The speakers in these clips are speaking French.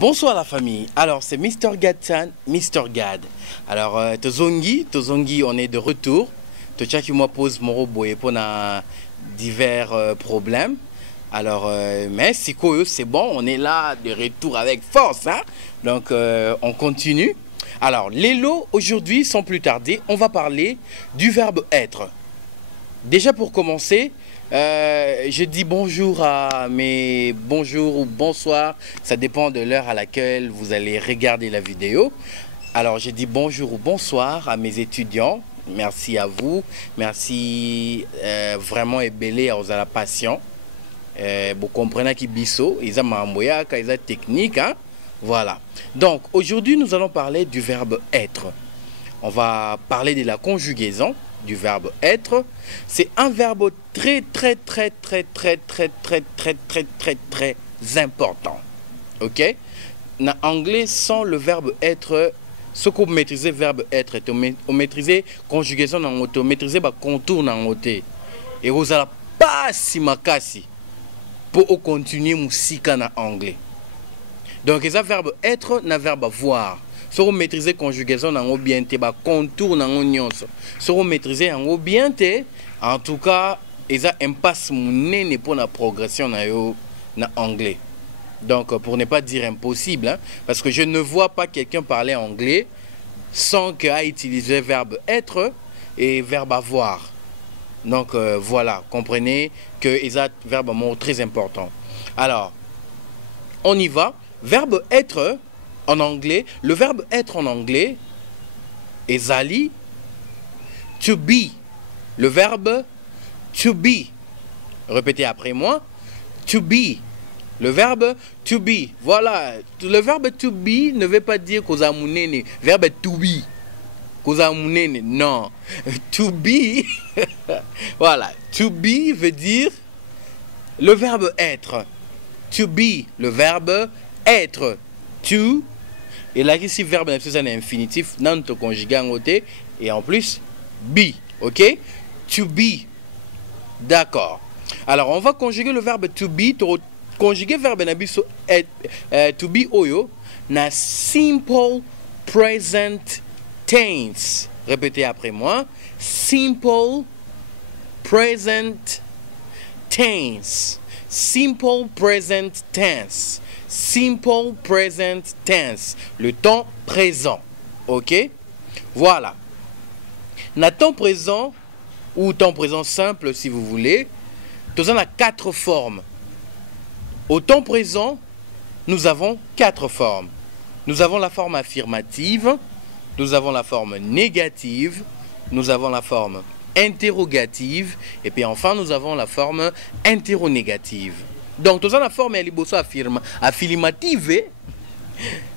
Bonsoir la famille. Alors c'est Mr. Gadsan, Mr. Gad. Alors Tozongi, on est de retour. Tochaki moi pose mon robot pour divers problèmes. Alors mais c'est bon, on est là de retour avec force, hein? Donc on continue. Alors les lots aujourd'hui, sans plus tarder, on va parler du verbe être. Déjà pour commencer, je dis bonjour à mes bonjour ou bonsoir, ça dépend de l'heure à laquelle vous allez regarder la vidéo. Alors je dis bonjour ou bonsoir à mes étudiants, merci à vous, merci vraiment ébélé à la passion. Vous comprenez qui biso, ils ont ils ont technique, hein? Voilà. Donc aujourd'hui nous allons parler du verbe être. On va parler de la conjugaison du verbe être. C'est un verbe très important. Ok? En anglais, sans le verbe être, ce qu'on maîtrise le verbe être, on maîtrise conjugaison dans l'auto, maîtriser le contour dans l'auto. Et vous allez pas si makasi pour continuer musika en anglais. Donc, le verbe être, le verbe voir. Si vous maîtrisez la conjugaison dans bien, le contour dans l'union. Si vous maîtrisez en bien, en tout cas, il y a un passe pour la progression dans l'anglais. Donc, pour ne pas dire impossible, hein, parce que je ne vois pas quelqu'un parler anglais sans qu'il ait utilisé le verbe être et le verbe avoir. Donc, voilà, comprenez que il y a un verbe très important. Alors, on y va. Verbe être en anglais, le verbe être en anglais est zali to be. Le verbe to be. Répétez après moi. To be. Le verbe to be. Voilà. Le verbe to be ne veut pas dire qu'on a mounene. Verbe to be. Qu'on a mounene. Non. To be. Voilà. To be veut dire le verbe être. To be. Le verbe être. To. Et là, ici, verbe c'est un infinitif, non te conjugué en côté, et en plus, be, ok? To be. D'accord. Alors, on va conjuguer le verbe to be, conjuguer le verbe to be oyo, na simple present tense. Répétez après moi. Simple present tense. Simple present tense. Simple present tense. Le temps présent. Ok? Voilà. Le temps présent, ou temps présent simple si vous voulez, nous avons 4 formes. Au temps présent, nous avons 4 formes. Nous avons la forme affirmative, nous avons la forme négative, nous avons la forme interrogative, et puis enfin nous avons la forme interronégative. Donc, nous avons la forme affirmative,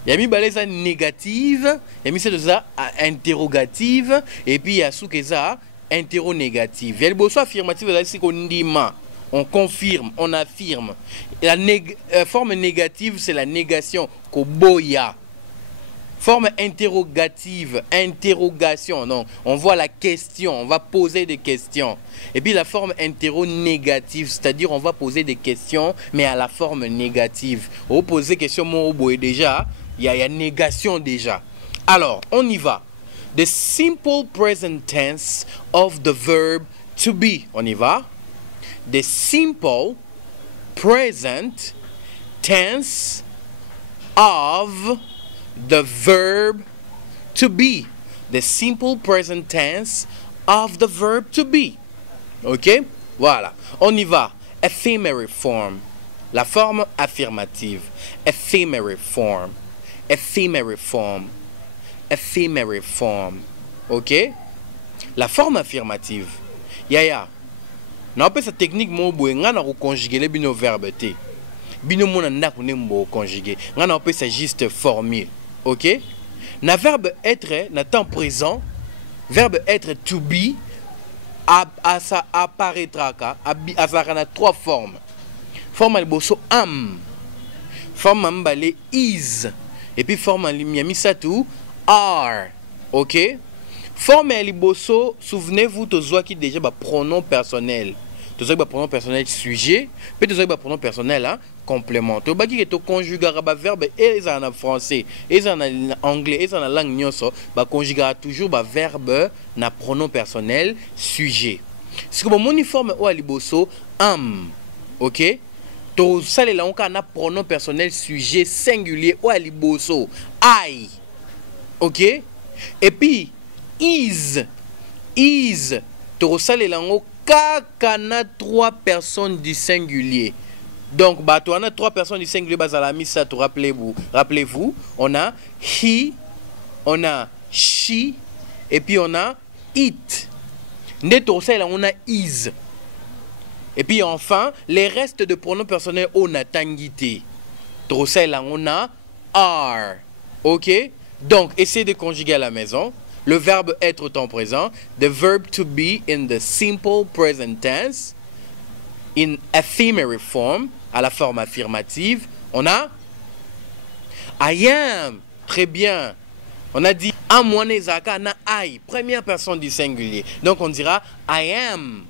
il y a mis baleza négative, il y a mis ça interrogative, et puis il y a ce qui ça interronégative. Il y a le affirmative, c'est qu'on dit on confirme, on affirme. La forme négative, c'est la négation, koboya. Forme interrogative, interrogation, non, on voit la question, on va poser des questions. Et puis la forme interronégative, c'est-à-dire on va poser des questions, mais à la forme négative. On va poser des questions, déjà, il y a négation déjà. Alors, on y va. The simple present tense of the verb to be. On y va. The simple present tense of the verb to be. The simple present tense of the verb to be. Ok? Voilà. On y va. Ephemeral form. La forme affirmative. Ephemeral form. Ephemeral form. Ephemeral form. Ok? La forme affirmative. Yaya. Na opé sa technique mo boye nga na ko conjuguer le bino verbe te. Bino mo na ndako ne mbo conjuguer. Nga na opé sa juste formule. Ok? Na verbe être, na temps présent, verbe être to be, ça apparaîtra, ça a 3 formes. Forme alboso am, forme ambale is, et puis forme alimiamisatu are. Ok? Forme alboso, souvenez-vous, tozoa qui déjà ba pronom personnel. Tozoa ba pronom personnel sujet, puis tozoa ba pronom personnel, hein, complément. To baki ke to conjugera ba verbe et en français, et en anglais, et en langue nyonso, ba conjugera toujours ba verbe na pronom personnel sujet. Si comme mon uniforme ou aliboso am, OK? To sale la onka na pronom personnel sujet singulier ou aliboso I. OK? Et puis is to sale la onka na 3 personnes du singulier. Donc, on a 3 personnes du singulier, ça, rappelez-vous, on a he, on a she, et puis on a it. On a is. Et puis enfin, les restes de pronoms personnels, on a tangité. On a are. OK? Donc, essayez de conjuguer à la maison. Le verbe être au temps présent. The verb to be in the simple present tense. In ephemeral form. À la forme affirmative, on a I am. Très bien. On a dit amwane zaka na I, première personne du singulier. Donc on dira I am.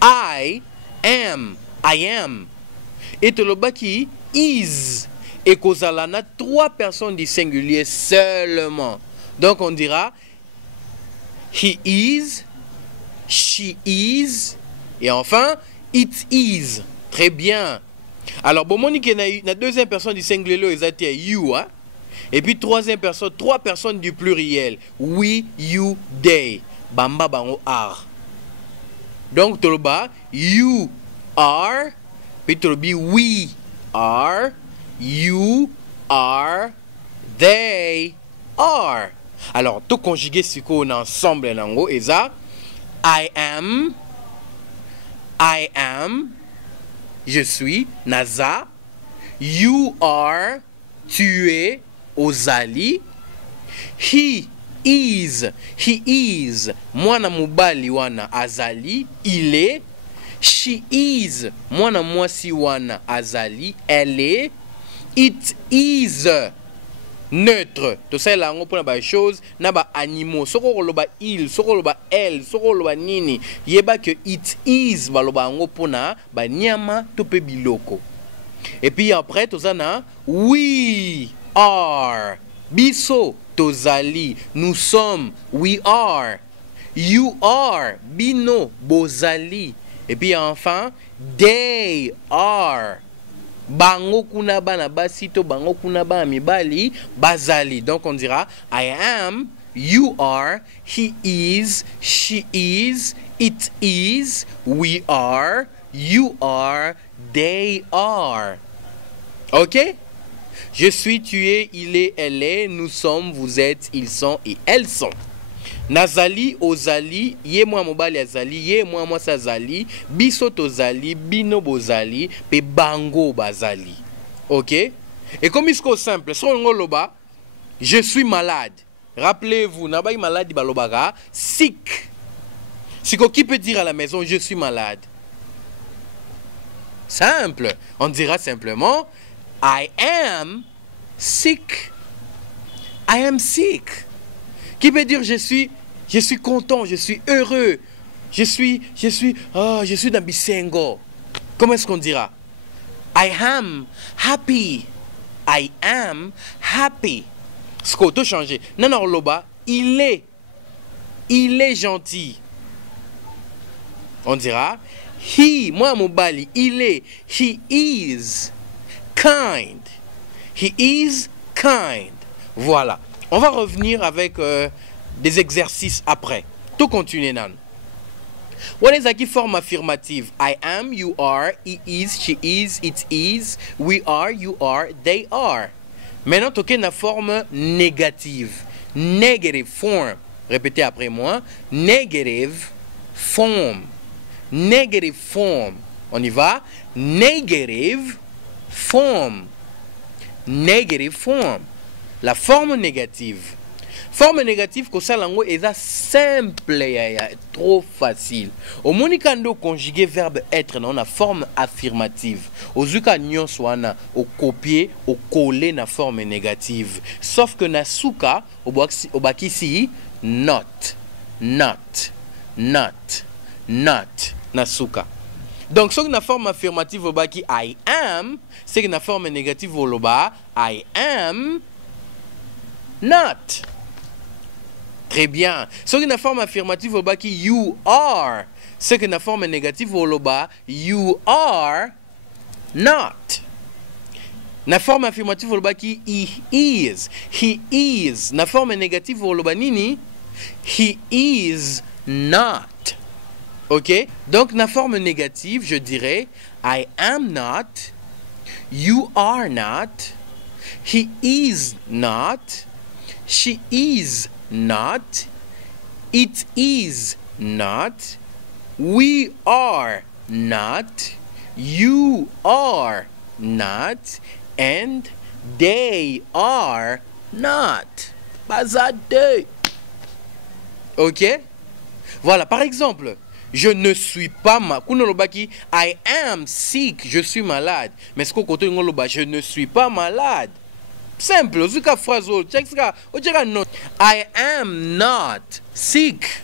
I am. I am. Et tolobaki is. Et kozala na 3 personnes du singulier seulement. Donc on dira he is, she is, et enfin it is. Très bien. Alors, bon, Monique, la deuxième personne du singulier, c'est you, hein? Et puis, troisième personne, 3 personnes du pluriel. We, you, they. Bamba, bango, are. Donc, toloba, you are. Puis, tolobi, we are. You are. They are. Alors, tout conjugué, c'est qu'on ensemble, nango, et ça, I am. Je suis, naza. You are, tu es, ozali. He is, mwana mubali wana azali, il est. She is, mwana mwasi wana azali, elle est. It is, neutre. To say la ngo pona ba chose na ba animaux. Soko loba il, soko loba elle, soko loba nini. Yeba que it is ba loba ngo pona ba nyama to pe biloko. Et puis après to na we are. Biso tozali, nous sommes, we are. You are, bino bozali. Et puis enfin they are. Bango kuna bana basito, bango kuna bana mibali, bazali. Donc on dira I am, you are, he is, she is, it is, we are, you are, they are. OK? Je suis, tu es, il est, elle est, nous sommes, vous êtes, ils sont et elles sont. Nazali, ozali, ye moi mobali azali, ye moi sazali, biso tozali, bino bozali, pe bango bazali. OK? Et comme il est simple, loba, je suis malade. Rappelez-vous, nabai malade balobara, sick. Siko qui peut dire à la maison, je suis malade? Simple. On dira simplement, I am sick. I am sick. Qui peut dire je suis content, je suis heureux, je suis dans bisengo. Comment est-ce qu'on dira? I am happy. I am happy. Ce qu'on doit changer. Nana loba, il est gentil. On dira he, moi mobali, il est, he is kind. He is kind. Voilà. On va revenir avec des exercices après. Tout continue, nan. What is la forme affirmative? I am, you are, he is, she is, it is, we are, you are, they are. Maintenant, tu as la forme négative. Negative form. Répétez après moi. Negative form. Negative form. On y va. Negative form. Negative form. La forme négative. Forme négative, que ça langue est simple, trop facile. Au monikando conjugué verbe être, on a forme affirmative. Au zuka nyon swana, au copier, au coller na forme négative. Sauf que na suka, au baki si, not, na suka. Donc, ce qui est forme affirmative au bas qui I am, c'est que la forme négative au bas I am not. Très bien. Ce qui est forme affirmative au bas qui you are, c'est que la forme négative au bas you are not. La forme affirmative au bas qui he is. He is. La forme négative au bas nini he is not. Ok? Donc, la forme négative, je dirais I am not, you are not, he is not, she is not, it is not, we are not, you are not, and they are not. Bazade. Ok? Voilà, par exemple, je ne suis pas malade. I am sick, je suis malade. Mais ce qu'on côté je ne suis pas malade. Simple, phrase I am not sick.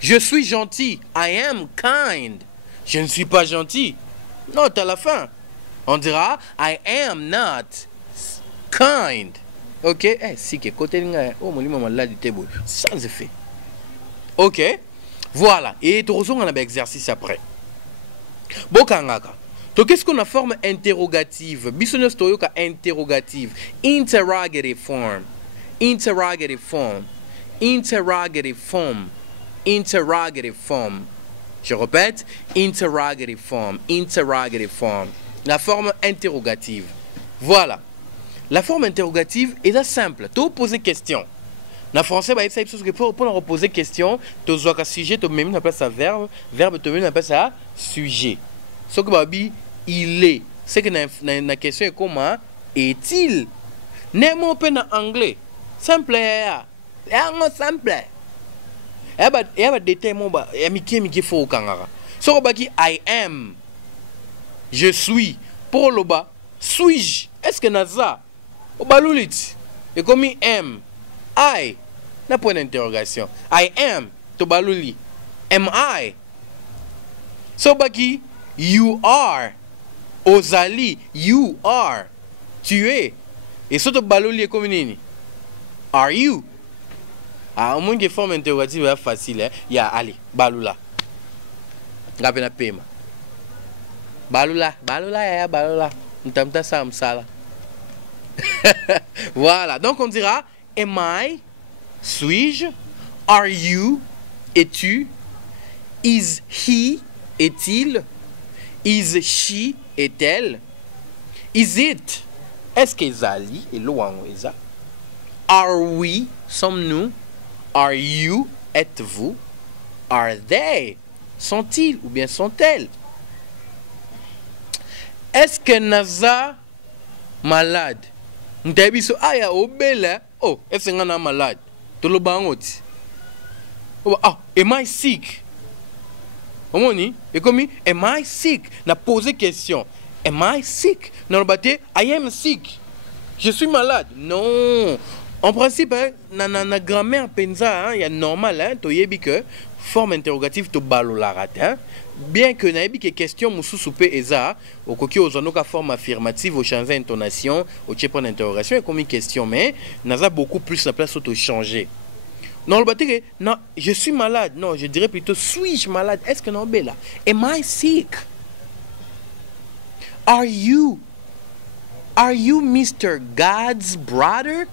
Je suis gentil. I am kind. Je ne suis pas gentil. Note à la fin. On dira I am not kind. Ok? Sick, côté malade, sans effet. Ok? Voilà. Et tu reçois un exercice après. Bokangaka. Donc, qu'est-ce qu'on a forme interrogative? Bisognos toyoka interrogative. Interrogative form. Interrogative form. Interrogative form. Interrogative form. Je répète. Interrogative form. Interrogative form. La forme interrogative. Voilà. La forme interrogative est simple. Tu poses question. En français, pour reposer question, tu as un sujet, tu mets un verbe, verbe tu mets un sujet. Ce que il est. C'est que la question est comment est-il? N'est-ce pas en anglais? Simple. Simple. Il y a des termes qui faut au Canada. Ce que I am. Je suis. Pour le bas, suis-je? Est-ce que naza? Au balulit. Et comme am. I. Na point d'interrogation. I am. Tobaluli. Am I? So baki, you are. Ozali, you are. Tu es. Et so tobaluli est comme nini? Are you? Ah, au moins que forme interrogative est facile. Il y a allez, balula. Gapena pema. Balula, balula, balula. M'tamta ça, m'sala. Voilà. Donc on dira, am I? Suis-je? Are you? Es-tu? Is he? Est-il? Is she? Est-elle? Is it? Est-ce qu'Ezali? Et loin, Are we? Sommes-nous? Are you? Êtes-vous? Are they? Sont-ils? Ou bien sont-elles? Est-ce que Naza malade? N'tabiso aya obela. Oh, est-ce que Naza malade? Ah, am I sick? Et comme am I sick? Na posé question. Am I sick? Non, I am sick. Je suis malade. Non. En principe, na grammaire penza, il y a normal, tu yebi que forme interrogative to balola bien que na yebi que question musu soupe eza, au koki ozonoka forme affirmative, au changer intonation, au tche point d'interrogation, et comme une question, mais naza beaucoup plus la place auto changer. Non, le bâtiment, non, je suis malade. Non, je dirais plutôt, suis-je malade? Est-ce que non, bella? Am I sick? Are you Mr. God's brother?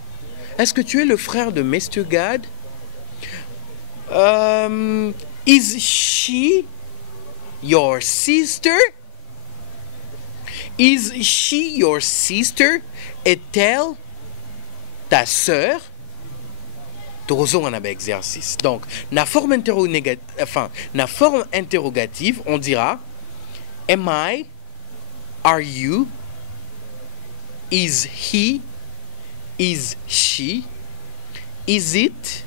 Est-ce que tu es le frère de Mr. God? Is she your sister? Is she your sister? Est-elle ta sœur? On a un exercice. Donc, la forme interrogative, on dira am I? Are you? Is he? Is she? Is it?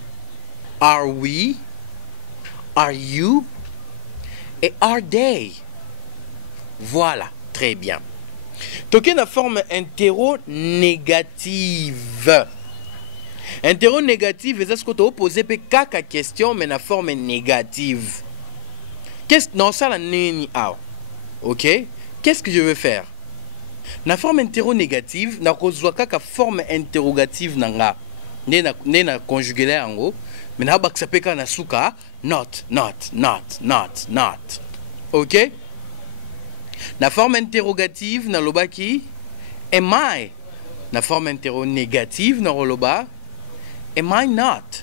Are we? Are you? Et are they? Voilà, très bien. Donc, la forme interro-négative. Interro-négative, c'est ce que tu as posé quelques questions, mais la forme négative. Qu'est-ce que ça la neni a? Ok? Qu'est-ce que je veux faire? La forme interronégative, na kozwa kaka forme interrogative nanga. Ne na conjugué ango, mais na baksapeka na suka not. Ok? La forme interrogative na loba ki am I? La forme interronégative na loba am I not?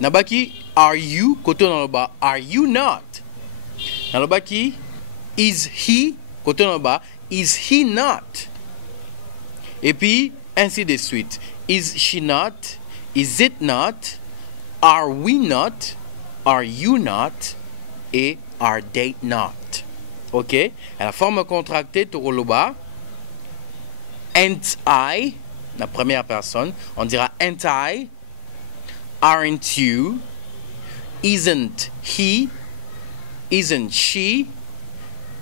Na baki are you? Koto na loba are you not? Na loba ki is he? Koto na loba is he not? Et puis ainsi de suite. Is she not? Is it not? Are we not? Are you not? Et are they not? Ok? Et la forme contractée, Toroloba. Ain't I? La première personne. On dira ain't I? Aren't you? Isn't he? Isn't she?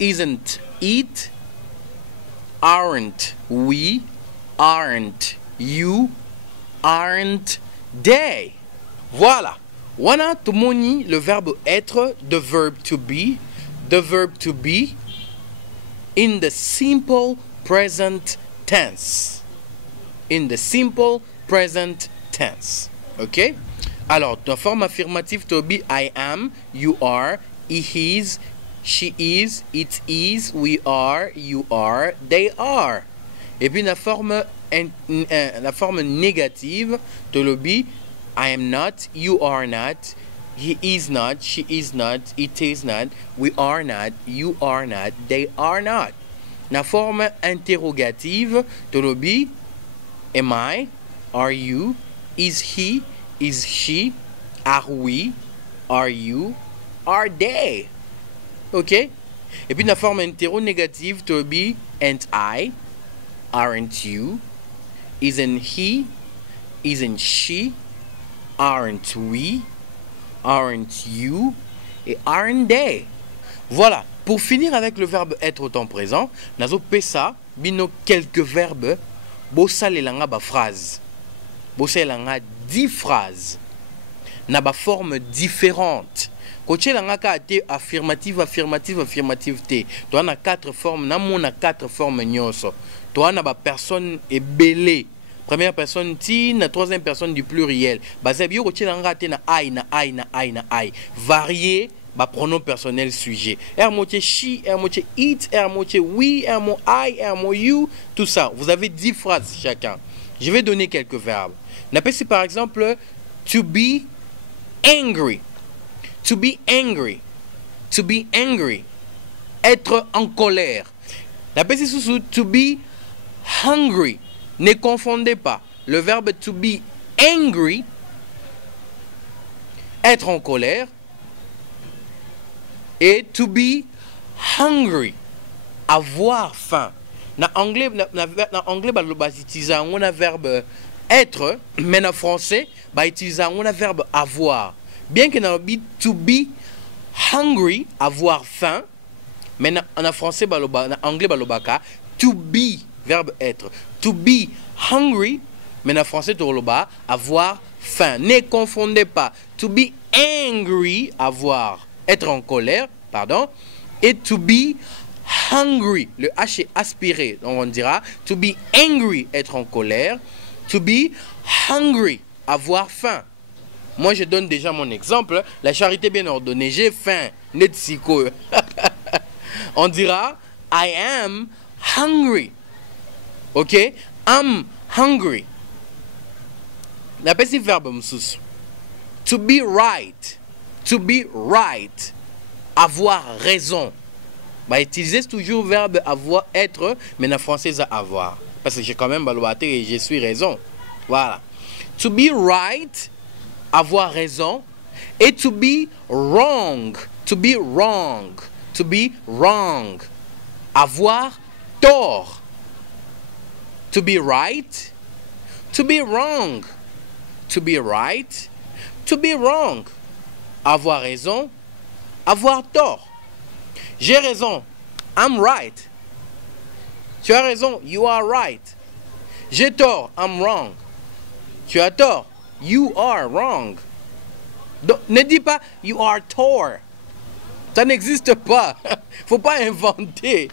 Isn't it? Aren't we? Aren't you? Aren't they? Voilà. Wana tumoni le verbe être, the verb to be. The verb to be in the simple present tense. In the simple present tense. Ok? Alors, la forme affirmative to be I am, you are, he is, she is, it is, we are, you are, they are. Et puis la forme négative to le be I am not, you are not, he is not, she is not, it is not, we are not, you are not, they are not. La forme interrogative to le be am I, are you, is he, is she, are we, are you, are they. Ok? Et puis la forme interronégative to be ain't I, aren't you, isn't he, isn't she, aren't we, aren't you, et aren't they. Voilà. Pour finir avec le verbe être au temps présent, nazo pesa bino quelques verbes bossa lelanga ba phrase. Bossa lelanga 10 phrases. Na ba forme différente. Koche langa ka te affirmative te. Toi na 4 formes, na mona 4 formes nyonso. Toi na ba personne est belé. Première personne ti, na troisième personne du pluriel. Basé bio koche langa te na I. Varié ba pronom personnel sujet. Moitié she, moitié it, moitié we, mo I, mo you, tout ça. Vous avez 10 phrases chacun. Je vais donner quelques verbes. N'appelle par exemple to be angry. To be angry. To be angry. Être en colère. N'appelle sous to be hungry. Ne confondez pas. Le verbe to be angry, être en colère, et to be hungry, avoir faim. Na anglais ba utiliser un verbe être, mais en français ba utiliser un verbe avoir. Bien que na to be hungry, avoir faim, mais en français ba na anglais ba lobaka to be verbe être. To be hungry, mais en français to loba avoir faim. Ne confondez pas. To be angry, avoir être en colère, pardon, et to be hungry, le H est aspiré, donc on dira to be angry, être en colère, to be hungry, avoir faim. Moi je donne déjà mon exemple, la charité bien ordonnée, j'ai faim, net psycho. On dira I am hungry. Ok, I'm hungry. La petit verbe msous. To be right. To be right. Avoir raison. Bah, utilisez toujours le verbe avoir, être, mais en français, c'est avoir. Parce que j'ai quand même balouaté et je suis raison. Voilà. To be right, avoir raison. Et to be wrong. To be wrong. To be wrong. Avoir tort. To be right. To be wrong. To be right. To be wrong. Avoir raison. Avoir tort. J'ai raison. I'm right. Tu as raison. You are right. J'ai tort. I'm wrong. Tu as tort. You are wrong. Donc, ne dis pas you are tort. Ça n'existe pas. Faut pas inventer.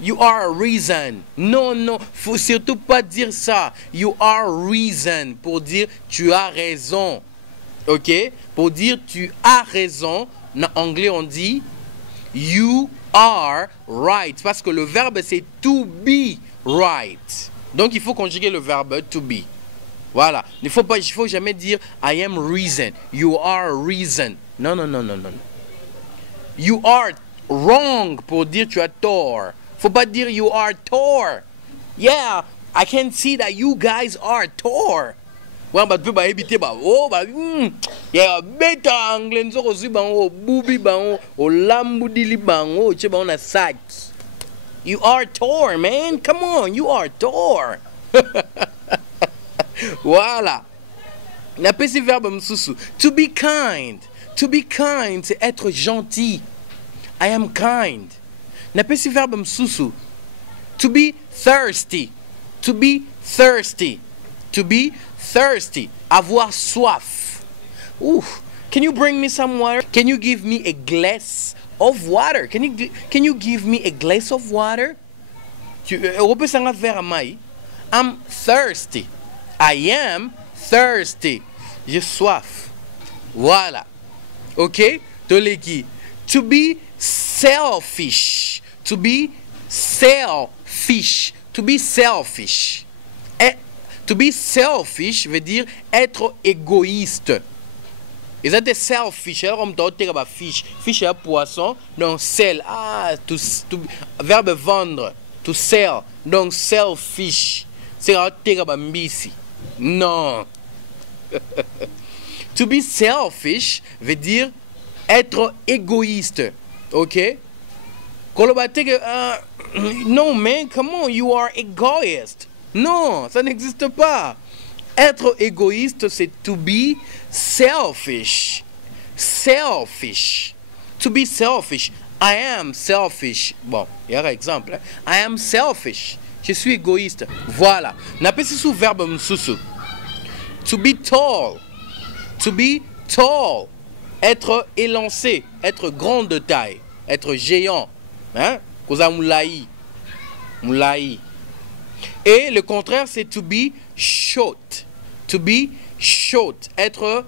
You are a reason. Non, non, faut surtout pas dire ça. You are reason pour dire tu as raison. Ok? Pour dire tu as raison, en anglais on dit you are right. Parce que le verbe c'est to be right. Donc il faut conjuguer le verbe to be. Voilà. Il faut jamais dire I am reason. You are reason. Non, non, non, non, non. You are wrong pour dire tu as tort. Faut pas dire you are tort. Yeah, I can see that you guys are tort. Ouais, bah tu peux pas éviter bah oh bah yeah beta anglais nzo kozu bango bubi bango o lambudili bango che ba on a sac. You are tort, man. Come on, you are tort. Voilà. La petit verbe msusu. To be kind. To be kind, c'est être gentil. I am kind. La petit verbe msusu. To be thirsty. To be thirsty. To be thirsty. Avoir soif. Ooh. Can you bring me some water? Can you give me a glass of water? Can you give me a glass of water? I'm thirsty. I am thirsty. J'ai soif. Voilà. Ok? To be selfish. To be selfish. To be selfish. To be selfish veut dire être égoïste. Et ça, c'est selfish. Alors, on doit dire fish. Fish est un poisson. Donc, sell. Ah, verbe vendre. To sell. Donc, selfish. C'est un dire mbisi. Non. To be selfish veut dire être égoïste. Ok? Non, man, come on, you are egoist. Non, ça n'existe pas. Être égoïste, c'est to be selfish. Selfish. To be selfish. I am selfish. Bon, il y a un exemple. Hein? I am selfish. Je suis égoïste. Voilà. On appelle ça sous verbe msusu. To be tall. To be tall. Être élancé. Être grand de taille. Être géant. Hein? Koza moulaï. Moulaï. Et le contraire, c'est to be short. To be short. Être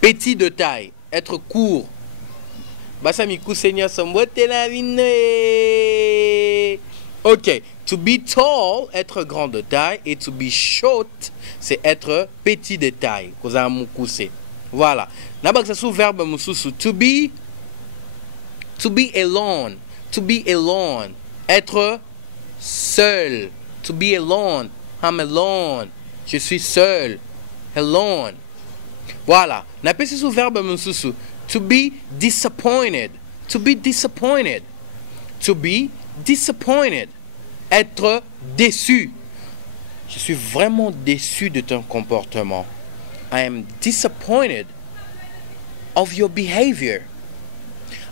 petit de taille. Être court. Ok. To be tall, être grand de taille. Et to be short, c'est être petit de taille. Voilà. Nabak sous verbe mususu. To be alone. To be alone. Être seul. To be alone. I'm alone. Je suis seul. Alone. Voilà. N'appelle sous verbe mususu. To be disappointed. To be disappointed. To be disappointed. Être déçu. Je suis vraiment déçu de ton comportement. I am disappointed of your behavior.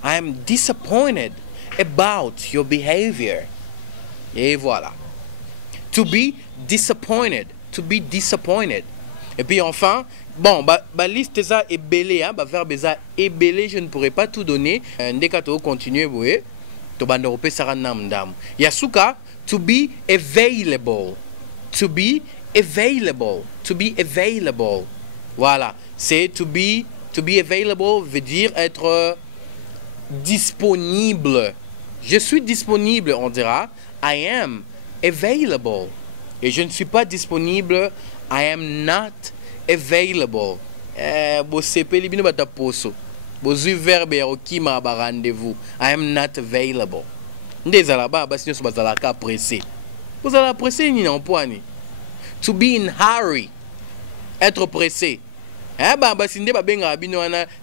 I am disappointed about your behavior. Et voilà. To be disappointed. To be disappointed. Et puis enfin, bon, liste ça est belé, hein, verbe ça est belé, je ne pourrais pas tout donner. Ndekato continuer, vous voyez. To bandope sara namdam. Yasuka, to be available. To be available. To be available. Voilà. C'est to be available veut dire être disponible. Je suis disponible, on dira. I am available. Et je ne suis pas disponible. I am not available. I am not available. To be in hurry. Être pressé.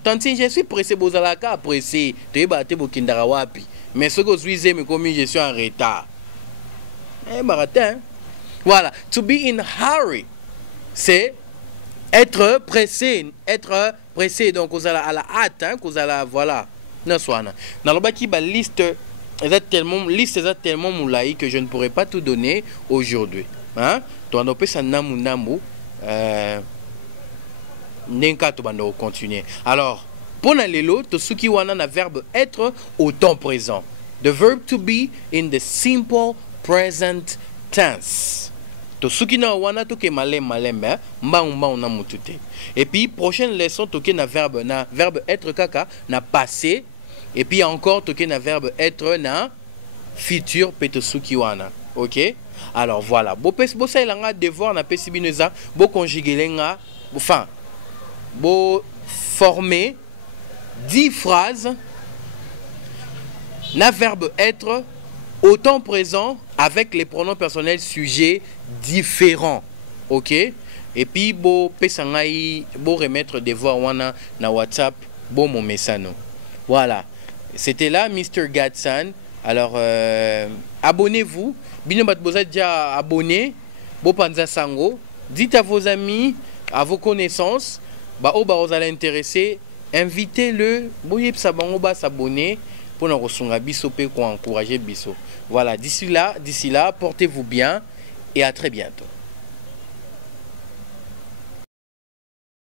Tanti, je suis pressé, pressé. Mais ce que je suis en retard. Voilà. To be in hurry. C'est être pressé. Être pressé. Donc, vous allez à la hâte. Hein, vous allez, voilà. Non, soit. Dans le bas qui ba liste tellement moulaï que je ne pourrais pas tout donner aujourd'hui. Hein? Donc, on peut ça namu. Nenka to bando continuer. Alors, Pour lelo to suki wana na verbe être au temps présent. The verb to be in the simple present tense. To suki na wana to ke malembe mba na mutute. Et puis prochaine leçon to ke na verbe être kaka na passé. Et puis encore to ke na verbe être na futur pe to suki wana. OK? Alors voilà. Bo ça ilanga devoir na pesi bineza bo conjuguer nga enfin bo former 10 phrases na verbe être au temps présent avec les pronoms personnels sujets différents. OK? Et puis bo pesangai bo remettre devoir wana na WhatsApp bo mon messano. Voilà. C'était là Mr. Gatsan. Alors abonnez-vous. Bino bat boza déjà abonné. Bo panza sango. Dites à vos amis, à vos connaissances, ba o ba ozala intéressé, invitez-le. Boyeb sa bango ba s'abonner pour nous resunga biso pe ko encourager biso. Voilà, d'ici là, portez-vous bien et à très bientôt.